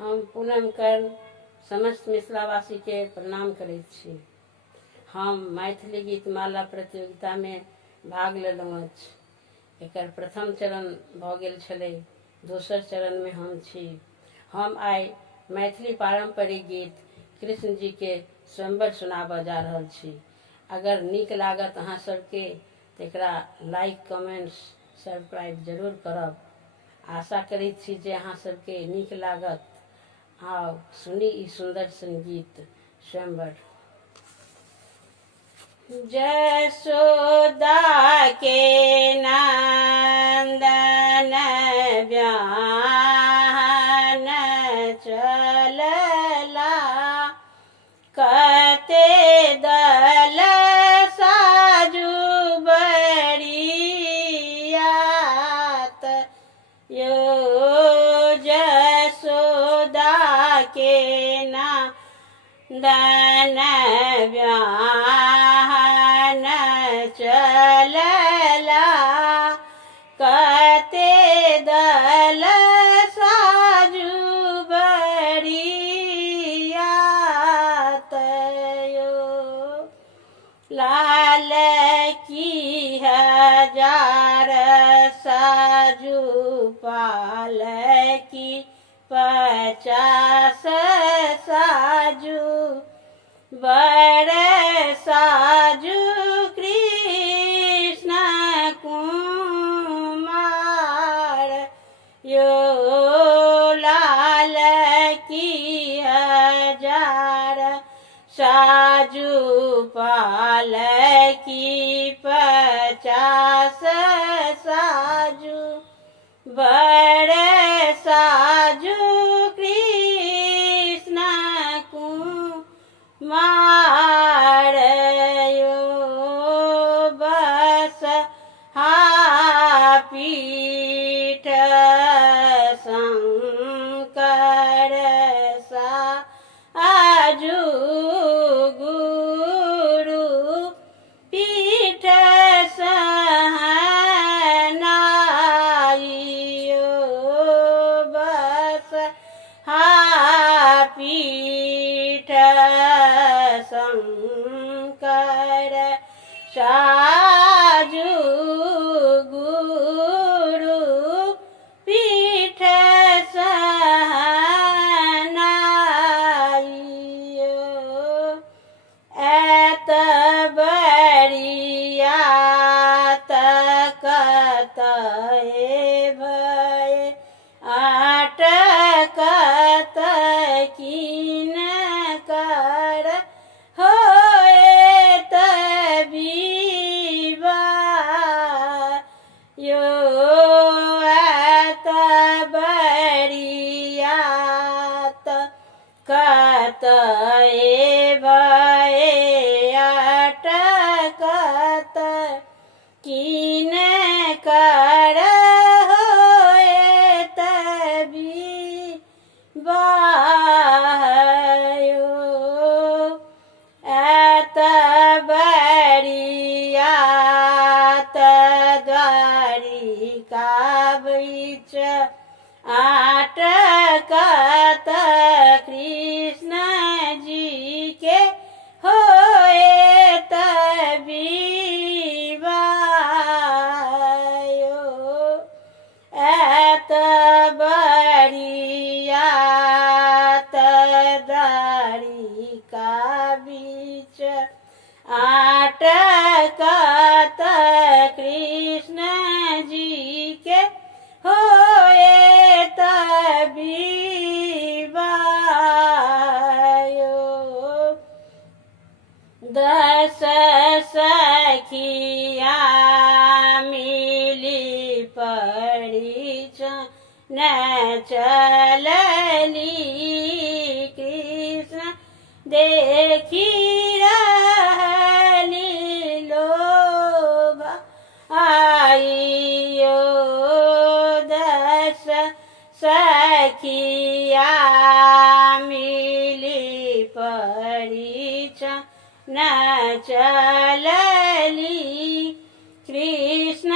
हम पूनम कर्ण समस्त मिथिलावासी के प्रणाम करैत छी। हम मैथिली गीतमाला प्रतियोगिता में भाग लेलहुँ अछि। एकर प्रथम चरण भऽ गेल छलै, दोसर चरण में हम छी। हम आइ मैथिली पारंपरिक गीत कृष्ण जी के स्वयंवर सुनाबऽ जा रहल छी। अगर नीक लागत अहाँ सबके तऽ एकरा लाइक, कमेंट्स, सब्सक्राइब जरूर करब। आशा करैत छी जे अहाँ सबके नीक लागत। आओ सुनी ई सुंदर संगीत स्वयंवर। जसोदा के नंदन ब्याहन चलला, कते दल साजु बरियात यो। जसोदा के नंदन ब्याहन चलला, कते दल साजु बरियात यो। लाल की हजार साजु, पाल की 50 साजु, बड़ साजु कृष्ण कुमार यो। लाल की हजार साजु, पाल की 50 साजु, बड़ साजु कृष्ण कुमार यो। बस पीठ शंकर साजु, गुरु पीठ सहनाई यो। बस पीठ शंकर साजु, गुरु पीठ सहनाई यो। ऐत बरियात कतए भय, अटकत कीन कर होएत विवाह यो। ऐत बरियात कतए भय, अटकत कीन कर होएत विवाह यो। ऐत बरियात द्वारिका बीच, अटकत कृष्ण जी के होएत विवाह यो। ऐत बरियात द्वारिका बीच, अटकत कृष्ण जी के होएत विवाह यो। 10 सखिया मिली परिछन चलली, कृष्ण देखी रहली लोभ आइयो। 10 सखिया मिली परिछन चलली, कृष्ण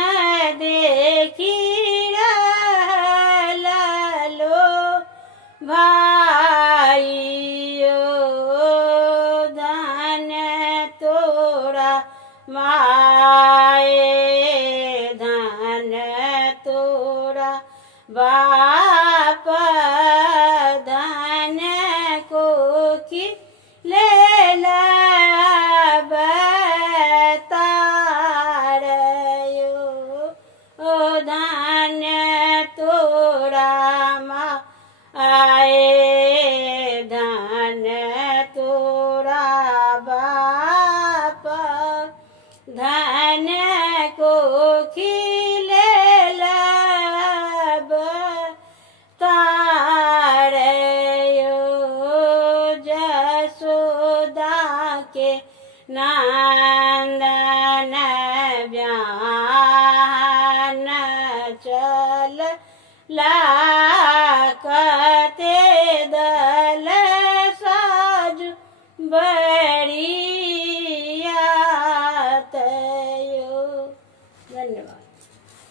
देखी रहला लो भा की ले लब तारयो ओ धन्य तोरा माँ आए धन्य तोरा बाप धन्य को खिले लब तारयो जसोदा के ना